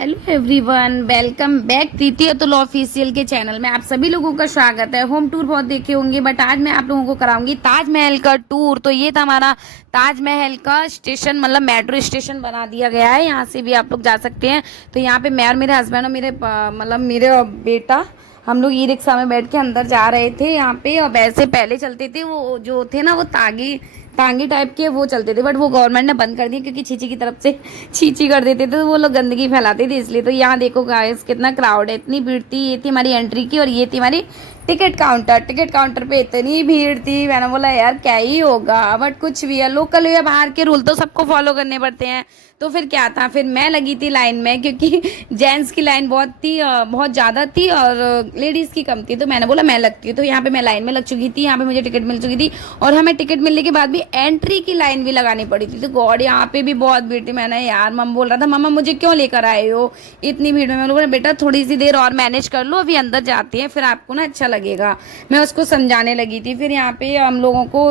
Hello everyone, welcome back प्रीति Atul official के channel में आप सभी लोगों का स्वागत है। होम टूर बहुत देखे होंगे बट आज मैं आप लोगों को कराऊंगी ताजमहल का टूर। तो ये था हमारा ताजमहल का स्टेशन, मतलब मेट्रो स्टेशन बना दिया गया है। यहाँ से भी आप लोग जा सकते हैं। तो यहाँ पे मैं और मेरे हस्बैंड और मेरे बेटा हम लोग ई रिक्शा में बैठ के अंदर जा रहे थे यहाँ पे। और वैसे पहले चलते थे वो जो थे ना, वो तांगे टाइप के वो चलते थे, बट वो गवर्नमेंट ने बंद कर दिए क्योंकि छींची की तरफ से छींची कर देते थे तो वो लोग गंदगी फैलाते थे इसलिए। तो यहाँ देखो गाइस कितना क्राउड है, इतनी भीड़ थी। ये थी हमारी एंट्री की और ये थी हमारी टिकट काउंटर पे इतनी भीड़ थी। मैंने बोला यार क्या ही होगा, बट कुछ भी है, लोकल या बाहर के रूल तो सबको फॉलो करने पड़ते हैं। तो फिर क्या था, फिर मैं लगी थी लाइन में क्योंकि जेंट्स की लाइन बहुत ज़्यादा थी और लेडीज़ की कम थी। तो मैंने बोला मैं लगती हूँ। तो यहाँ पे मैं लाइन में लग चुकी थी, यहाँ पे मुझे टिकट मिल चुकी थी और हमें टिकट मिलने के बाद भी एंट्री की लाइन भी लगानी पड़ी थी। तो गॉड यहाँ पे भी बहुत भीड़ थी। मैंने यार मम्मा बोल रहा था मम्मा मुझे क्यों लेकर आए हो इतनी भीड़ में। मैंने बोला बेटा थोड़ी सी देर और मैनेज कर लो, अभी अंदर जाते हैं फिर आपको ना अच्छा लगेगा। मैं उसको समझाने लगी थी। फिर यहाँ पे हम लोगों को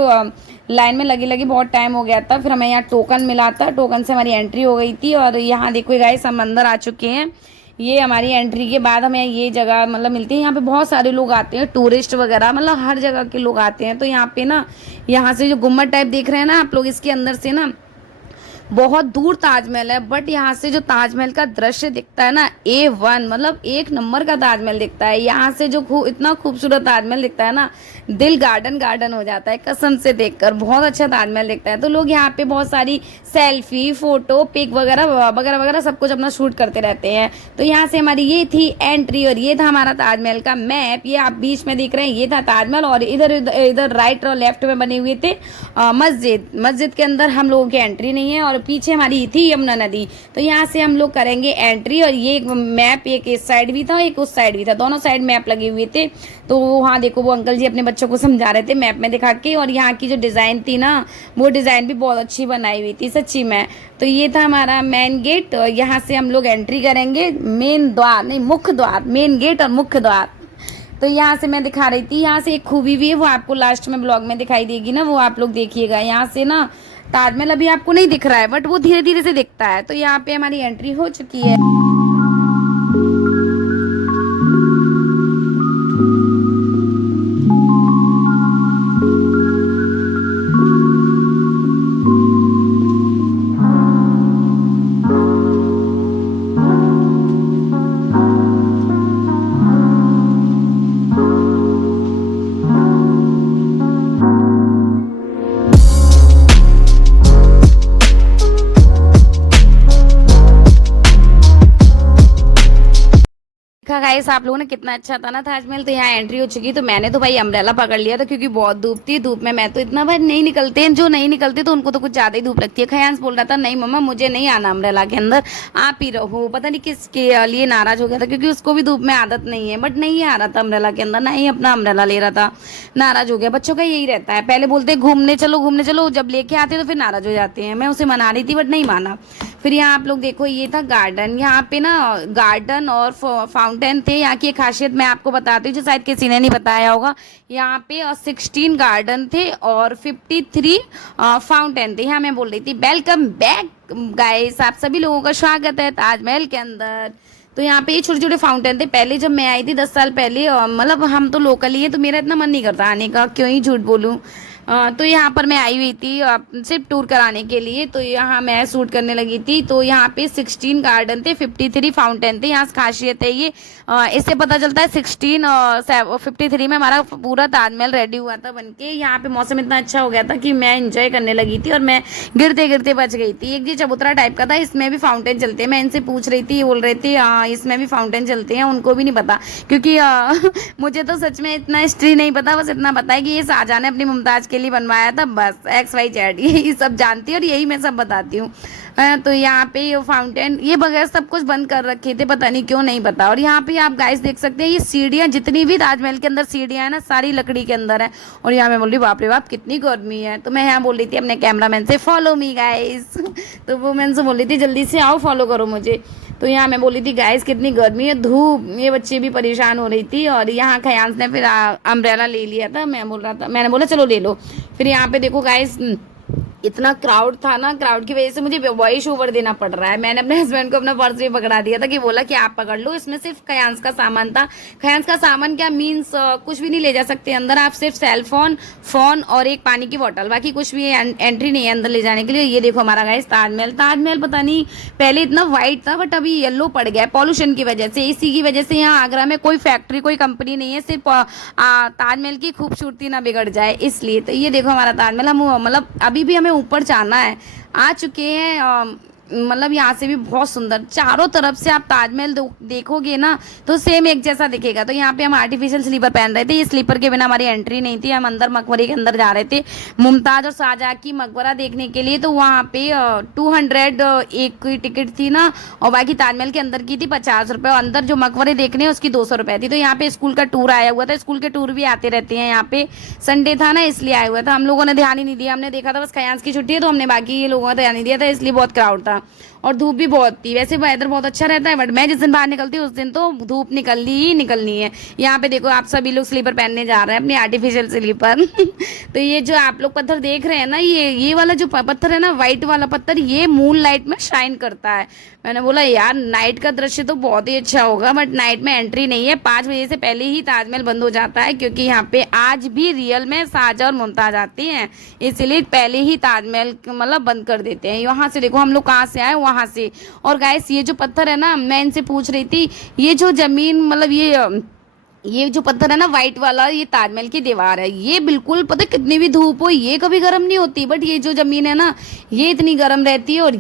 लाइन में लगी बहुत टाइम हो गया था। फिर हमें यहाँ टोकन मिला था, टोकन से हमारी एंट्री हो गई थी। और यहाँ देखो गाइस हम अंदर आ चुके हैं। ये हमारी एंट्री के बाद हमें ये जगह मतलब मिलती है। यहाँ पे बहुत सारे लोग आते हैं, टूरिस्ट वगैरह, मतलब हर जगह के लोग आते हैं। तो यहाँ पे ना, यहाँ से जो गुम्बद टाइप देख रहे हैं ना आप लोग, इसके अंदर से ना बहुत दूर ताजमहल है, बट यहाँ से जो ताजमहल का दृश्य दिखता है ना, A1 मतलब एक नंबर का ताजमहल दिखता है। यहाँ से जो इतना खूबसूरत ताजमहल दिखता है ना, दिल गार्डन गार्डन हो जाता है कसम से देखकर। बहुत अच्छा ताजमहल दिखता है। तो लोग यहाँ पे बहुत सारी सेल्फी, फोटो, पिक वगैरह वगैरह वगैरह सब कुछ अपना शूट करते रहते हैं। तो यहाँ से हमारी ये थी एंट्री और ये था हमारा ताजमहल का मैप। ये आप बीच में देख रहे हैं, ये था ताजमहल और इधर इधर इधर राइट और लेफ्ट में बने हुए थे मस्जिद के अंदर हम लोगों की एंट्री नहीं है। और पीछे हमारी थी यमुना नदी। तो यहाँ से हम लोग करेंगे एंट्री। और ये मैप एक इस साइड भी था, एक उस साइड भी था, दोनों साइड मैप लगे हुए थे। तो वहाँ देखो वो अंकल जी अपने बच्चों को समझा रहे थे मैप में दिखा के। और यहाँ की जो डिज़ाइन थी ना, वो डिज़ाइन भी बहुत अच्छी बनाई हुई थी सच्ची में। तो ये था हमारा मेन गेट। यहाँ से हम लोग एंट्री करेंगे, मेन द्वार नहीं मुख्य द्वार, मेन गेट और मुख्य द्वार। तो यहाँ से मैं दिखा रही थी, यहाँ से एक खूबी भी है, वो आपको लास्ट में ब्लॉग में दिखाई देगी ना, वो आप लोग देखिएगा। यहाँ से ना ताजमहल अभी आपको नहीं दिख रहा है बट वो धीरे धीरे से दिखता है। तो यहाँ पे हमारी एंट्री हो चुकी है। देखा गाइस आप लोगों ने कितना अच्छा था ना ताजमहल। तो यहाँ एंट्री हो चुकी। तो मैंने तो भाई अम्ब्रेला पकड़ लिया था क्योंकि बहुत धूप थी। धूप में मैं तो इतना बार नहीं निकलते हैं, जो नहीं निकलते तो उनको तो कुछ ज़्यादा ही धूप लगती है। खयांस बोल रहा था नहीं मम्मा मुझे नहीं आना अम्ब्रेला के अंदर, आप ही रहो। पता नहीं किसके लिए नाराज हो गया था क्योंकि उसको भी धूप में आदत नहीं है, बट नहीं आ रहा था अम्ब्रेला के अंदर, ना ही अपना अम्ब्रेला ले रहा था, नाराज हो गया। बच्चों का यही रहता है, पहले बोलते घूमने चलो, जब लेके आते तो फिर नाराज हो जाते हैं। मैं उसे मना रही थी बट नहीं माना। फिर यहाँ आप लोग देखो, ये था गार्डन। यहाँ पे ना गार्डन और फाउंटेन थे। यहाँ की एक खासियत मैं आपको बताती हूँ जो शायद किसी ने नहीं बताया होगा। यहाँ पे 16 गार्डन थे और 53 फाउंटेन थे। यहाँ मैं बोल रही थी वेलकम बैक गाइस, आप सभी लोगों का स्वागत है ताजमहल के अंदर। तो यहाँ पे ये छोटे छोटे फाउंटेन थे। पहले जब मैं आई थी 10 साल पहले, मतलब हम तो लोकल ही है तो मेरा इतना मन नहीं करता आने का, क्यों ही झूठ बोलूँ। तो यहाँ पर मैं आई हुई थी सिर्फ टूर कराने के लिए। तो यहाँ मैं शूट करने लगी थी। तो यहाँ पे 16 गार्डन थे, 53 फाउंटेन थे। यहाँ खासियत है ये, इससे पता चलता है 16 और 53 में हमारा पूरा ताजमहल रेडी हुआ था बनके। यहाँ पे मौसम इतना अच्छा हो गया था कि मैं एंजॉय करने लगी थी और मैं गिरते गिरते बच गई थी। एक ये चबूतरा टाइप का था, इसमें भी फाउंटेन चलते हैं। मैं इनसे पूछ रही थी, बोल रहे थे इसमें भी फाउंटेन चलते हैं। उनको भी नहीं पता क्योंकि मुझे तो सच में इतना हिस्ट्री नहीं पता, बस इतना पता है कि ये शाहजहां ने अपनी मुमताज़ के लिए बनवाया था, बस XYZ यही सब जानती हूँ और यही मैं सब बताती हूँ। तो यहाँ पे ये फाउंटेन ये बगैर सब कुछ बंद कर रखे थे, पता नहीं क्यों नहीं पता। और यहाँ पे आप गाइस देख सकते हैं, ये सीढ़ियाँ जितनी भी ताजमहल के अंदर सीढ़ियाँ हैं ना, सारी लकड़ी के अंदर है। और यहाँ मैं बोल रही बाप रे बाप कितनी गर्मी है। तो मैं यहाँ बोल रही थी अपने कैमरामैन से फॉलो मी गाइस तो वो मैं उनसे बोल रही थी जल्दी से आओ फॉलो करो मुझे। तो यहाँ मैं बोली थी गाइस कितनी गर्मी है, धूप, ये बच्चे भी परेशान हो रही थी। और यहाँ खयांस ने फिर अम्ब्रेला ले लिया था। मैंने बोला चलो ले लो। फिर यहाँ पे देखो गाइस इतना क्राउड था ना, क्राउड की वजह से मुझे वॉइस ओवर देना पड़ रहा है। मैंने अपने हस्बैंड को अपना पर्स भी पकड़ा दिया था कि बोला कि आप पकड़ लो, इसमें सिर्फ खयांस का सामान था। खयांस का सामान क्या मीन्स कुछ भी नहीं ले जा सकते अंदर आप, सिर्फ सेलफोन, फोन और एक पानी की बोतल, बाकी कुछ भी एंट्री नहीं है अंदर ले जाने के लिए। ये देखो हमारा गाइस ताजमहल। ताजमहल पता नहीं पहले इतना व्हाइट था बट अभी येलो पड़ गया है पॉल्यूशन की वजह से। इसी की वजह से यहाँ आगरा में कोई फैक्ट्री कोई कंपनी नहीं है, सिर्फ ताजमहल की खूबसूरती ना बिगड़ जाए इसलिए। तो ये देखो हमारा ताजमहल। हम मतलब अभी भी हमें ऊपर जाना है, आ चुके हैं। मतलब यहाँ से भी बहुत सुंदर चारों तरफ से आप ताजमहल देखोगे ना तो सेम एक जैसा दिखेगा। तो यहाँ पे हम आर्टिफिशियल स्लीपर पहन रहे थे, ये स्लीपर के बिना हमारी एंट्री नहीं थी। हम अंदर मकबरे के अंदर जा रहे थे मुमताज और शाहजहां की मकबरा देखने के लिए। तो वहाँ पे 200 एक की टिकट थी ना, और बाकी ताजमहल के अंदर की थी 50 रुपये, और अंदर जो मकबरे देखने उसकी 200 रुपये थी। तो यहाँ पे स्कूल का टूर आया हुआ था, स्कूल के टूर भी आते रहते हैं यहाँ पे, संडे था ना इसलिए आया हुआ था। हम लोगों ने ध्यान ही नहीं दिया, हमने देखा था बस खयांस की छुट्टी है, तो हमने बाकी ये लोगों का ध्यान नहीं दिया था, इसलिए बहुत क्राउड था और धूप भी बहुत थी। वैसे वेदर बहुत अच्छा रहता है बट मैं जिस दिन बाहर निकलती हूँ उस दिन तो धूप निकलनी ही निकलनी है। यहाँ पे देखो आप सभी लोग स्लीपर पहनने जा रहे हैं, अपनी आर्टिफिशियल स्लीपर। तो ये जो आप लोग पत्थर देख रहे हैं ना, ये वाला जो पत्थर है ना, व्हाइट वाला पत्थर, ये मून लाइट में शाइन करता है। मैंने बोला यार नाइट का दृश्य तो बहुत ही अच्छा होगा बट नाइट में एंट्री नहीं है, 5 बजे से पहले ही ताजमहल बंद हो जाता है, क्योंकि यहाँ पे आज भी रियल में शाहजहां और मुमताज आती हैं, इसलिए पहले ही ताजमहल मतलब बंद कर देते हैं। यहाँ से देखो हम लोग कहाँ से आए, वहाँ से। और गाइस ये जो पत्थर है ना, मैं इनसे पूछ रही थी, ये जो जमीन मतलब ये जो पत्थर है ना व्हाइट वाला, ये ताजमहल की दीवार है। ये बिल्कुल पता है कितनी भी धूप हो ये कभी गर्म नहीं होती, बट ये जो जमीन है ना ये इतनी गर्म रहती है, और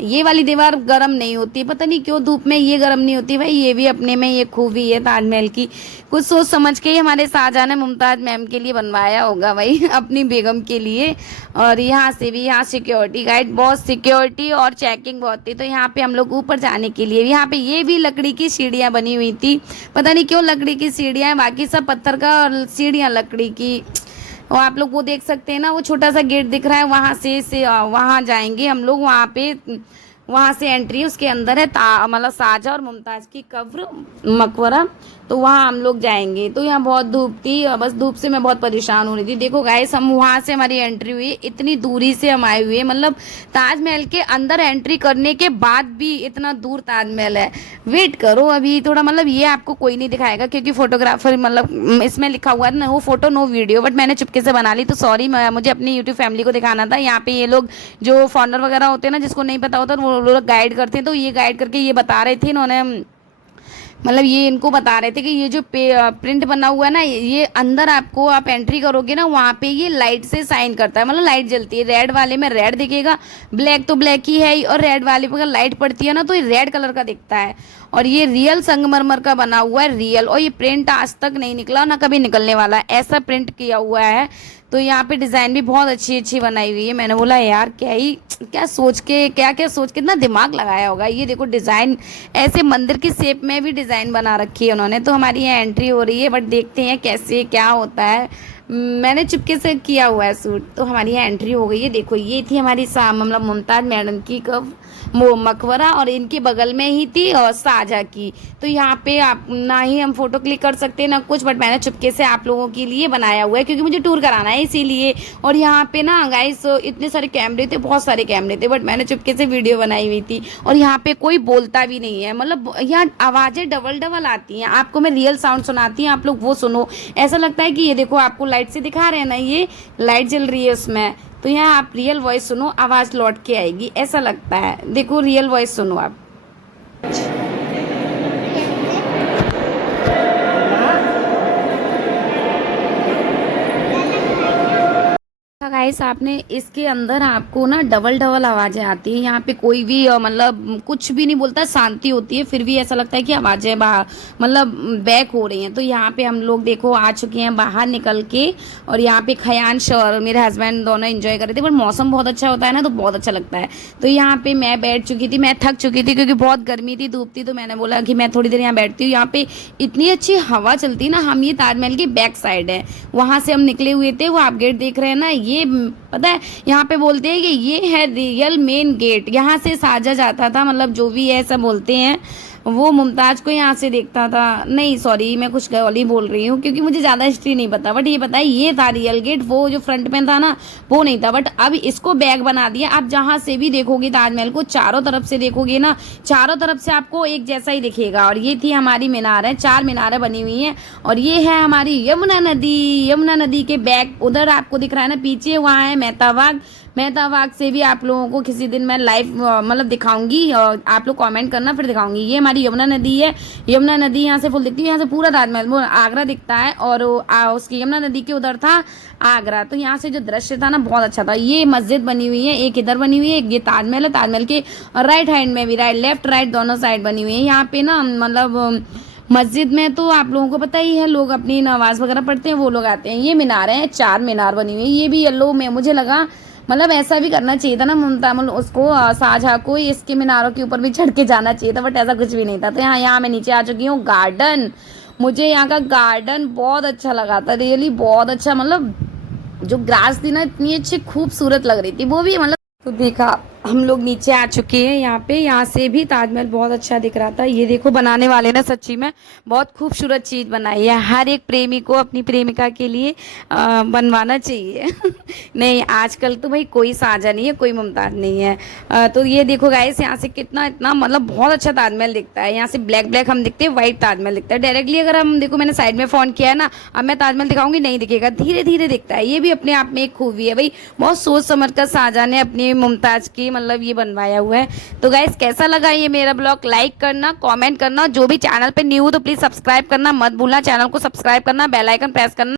ये वाली दीवार गर्म नहीं होती। पता नहीं क्यों धूप में ये गर्म नहीं होती। भाई ये भी अपने में ये खूबी है ताजमहल की, कुछ सोच समझ के ही हमारे शाहजहां ने मुमताज मैम के लिए बनवाया होगा भाई, अपनी बेगम के लिए। और यहाँ से भी यहाँ सिक्योरिटी गार्ड, बहुत सिक्योरिटी और चेकिंग बहुत थी। तो यहाँ पे हम लोग ऊपर जाने के लिए यहाँ पे ये भी लकड़ी की सीढ़ियाँ बनी हुई थी, पता नहीं क्यों लकड़ी की सीढ़ियाँ, बाकी सब पत्थर का और सीढ़ियाँ लकड़ी की। और आप लोग वो देख सकते हैं ना, वो छोटा सा गेट दिख रहा है, वहाँ से वहाँ जाएंगे हम लोग, वहाँ पे वहाँ से एंट्री, उसके अंदर है मतलब शाहजहां और मुमताज की कब्र मकबरा, तो वहाँ हम लोग जाएंगे। तो यहाँ बहुत धूप थी, बस धूप से मैं बहुत परेशान हो रही थी। देखो गाइस हम वहाँ से हमारी एंट्री हुई, इतनी दूरी से हम आए हुए, मतलब ताजमहल के अंदर एंट्री करने के बाद भी इतना दूर ताजमहल है। वेट करो अभी थोड़ा, मतलब ये आपको कोई नहीं दिखाएगा क्योंकि फोटोग्राफर मतलब इसमें लिखा हुआ है ना, वो फोटो नो वीडियो, बट मैंने चुपके से बना ली तो सॉरी, मुझे अपनी यूट्यूब फैमिली को दिखाना था। यहाँ पे ये लोग जो फॉरनर वगैरह होते हैं ना, जिसको नहीं पता होता वो लोग गाइड करते हैं, तो ये गाइड करके ये बता रहे थे इन्होंने, मतलब ये इनको बता रहे थे कि ये जो प्रिंट बना हुआ है ना, ये अंदर आपको आप एंट्री करोगे ना वहाँ पे ये लाइट से साइन करता है, मतलब लाइट जलती है। रेड वाले में रेड दिखेगा, ब्लैक तो ब्लैक ही है, और रेड वाले पर अगर लाइट पड़ती है ना तो ये रेड कलर का दिखता है। और ये रियल संगमरमर का बना हुआ है, रियल, और ये प्रिंट आज तक नहीं निकला ना कभी निकलने वाला है, ऐसा प्रिंट किया हुआ है। तो यहाँ पे डिज़ाइन भी बहुत अच्छी अच्छी बनाई हुई है। मैंने बोला यार क्या सोच के कितना दिमाग लगाया होगा। ये देखो डिज़ाइन ऐसे मंदिर की शेप में भी डिज़ाइन बना रखी है उन्होंने। तो हमारी यहाँ एंट्री हो रही है, बट देखते हैं कैसे क्या होता है। मैंने चुपके से किया हुआ है शूट। तो हमारी यहाँ एंट्री हो गई है। देखो ये थी हमारी मतलब मुमताज मैडम की मकबरा, और इनके बगल में ही थी शाहजहां की। तो यहाँ पे आप ना ही हम फोटो क्लिक कर सकते हैं ना कुछ, बट मैंने चुपके से आप लोगों के लिए बनाया हुआ है क्योंकि मुझे टूर कराना है इसीलिए। और यहाँ पे ना गाइस इतने सारे कैमरे थे, बहुत सारे कैमरे थे, बट मैंने चुपके से वीडियो बनाई हुई थी। और यहाँ पे कोई बोलता भी नहीं है, मतलब यहाँ आवाज़ें डबल डबल आती हैं। आपको मैं रियल साउंड सुनाती हूँ, आप लोग वो सुनो। ऐसा लगता है कि ये देखो आपको लाइट से दिखा रहे हैं ना, ये लाइट जल रही है उसमें, तो यहाँ आप रियल वॉइस सुनो, आवाज़ लौट के आएगी, ऐसा लगता है। देखो रियल वॉइस सुनो आप। गाइस आपने इसके अंदर आपको ना डबल डबल आवाज़ें आती हैं। यहाँ पे कोई भी मतलब कुछ भी नहीं बोलता, शांति होती है, फिर भी ऐसा लगता है कि आवाज़ें बाहर मतलब बैक हो रही हैं। तो यहाँ पे हम लोग देखो आ चुके हैं बाहर निकल के, और यहाँ पे खयांश और मेरे हस्बैंड दोनों एंजॉय कर रहे थे, बट मौसम बहुत अच्छा होता है ना तो बहुत अच्छा लगता है। तो यहाँ पे मैं बैठ चुकी थी, मैं थक चुकी थी क्योंकि बहुत गर्मी थी, धूप थी, तो मैंने बोला कि मैं थोड़ी देर यहाँ बैठती हूँ। यहाँ पे इतनी अच्छी हवा चलती है ना। हम ये ताजमहल की बैक साइड है, वहाँ से हम निकले हुए थे, वो आप गेट देख रहे हैं ना, ये पता है यहाँ पे बोलते हैं कि ये है रियल मेन गेट, यहाँ से शाहजहां जाता था, मतलब जो भी है सब बोलते हैं। वो मुमताज़ को यहाँ से देखता था। नहीं सॉरी, मैं कुछ गलत बोल रही हूँ क्योंकि मुझे ज़्यादा हिस्ट्री नहीं पता, बट ये पता है ये था रियल गेट, वो जो फ्रंट में था ना वो नहीं था, बट अब इसको बैग बना दिया। आप जहाँ से भी देखोगे ताजमहल को, चारों तरफ से देखोगे ना, चारों तरफ से आपको एक जैसा ही दिखेगा। और ये थी हमारी मीनार है, 4 मीनारें बनी हुई हैं। और ये है हमारी यमुना नदी। यमुना नदी के बैग उधर आपको दिख रहा है ना पीछे, वहाँ है मेहता बाग। मेहता बाग से भी आप लोगों को किसी दिन मैं लाइव मतलब दिखाऊंगी, और आप लोग कमेंट करना फिर दिखाऊंगी। ये हमारी यमुना नदी है। यमुना नदी यहाँ से फुल दिखती है, यहाँ से पूरा ताजमहल वो आगरा दिखता है, और उसकी यमुना नदी के उधर था आगरा। तो यहाँ से जो दृश्य था ना बहुत अच्छा था। ये मस्जिद बनी हुई है, एक इधर बनी हुई है, एक ये ताजमहल है। ताजमहल के राइट हैंड में भी, राइट लेफ्ट राइट दोनों साइड बनी हुई है। यहाँ पे ना मतलब मस्जिद में तो आप लोगों को पता ही है, लोग अपनी नमाज वगैरह पढ़ते हैं, वो लोग आते हैं। ये मीनार है, 4 मीनार बनी हुई है। ये भी येलो में मुझे लगा मतलब ऐसा भी करना चाहिए था ना मुमताज उसको शाहजहां को इसके मीनारों के ऊपर भी चढ़ के जाना चाहिए था, बट ऐसा कुछ भी नहीं था। तो यहाँ मैं नीचे आ चुकी हूँ। गार्डन, मुझे यहाँ का गार्डन बहुत अच्छा लगा था, रियली बहुत अच्छा। मतलब जो ग्रास थी ना इतनी अच्छी खूबसूरत लग रही थी, वो भी मतलब। तो देखा हम लोग नीचे आ चुके हैं यहाँ पे, यहाँ से भी ताजमहल बहुत अच्छा दिख रहा था। ये देखो बनाने वाले ने सच्ची में बहुत खूबसूरत चीज़ बनाई है। हर एक प्रेमी को अपनी प्रेमिका के लिए बनवाना चाहिए। नहीं आजकल तो भाई कोई साझा नहीं है, कोई मुमताज़ नहीं है। तो ये देखो गाइस, यहाँ से कितना इतना मतलब बहुत अच्छा ताजमहल दिखता है। यहाँ से ब्लैक ब्लैक हम दिखते हैं, व्हाइट ताजमहल दिखता है। डायरेक्टली अगर हम देखो, मैंने साइड में फ़ोन किया है ना, अब मैं ताजमहल दिखाऊंगी नहीं दिखेगा, धीरे धीरे दिखता है। ये भी अपने आप में एक खूबी है भाई, बहुत सोच समझ कर शाहजहां ने अपनी मुमताज़ की मतलब ये बनवाया हुआ है। तो गाइस कैसा लगा ये मेरा ब्लॉग, लाइक करना, कमेंट करना। जो भी चैनल पे न्यू हो तो प्लीज सब्सक्राइब करना मत भूलना, चैनल को सब्सक्राइब करना, बेल आइकन प्रेस करना।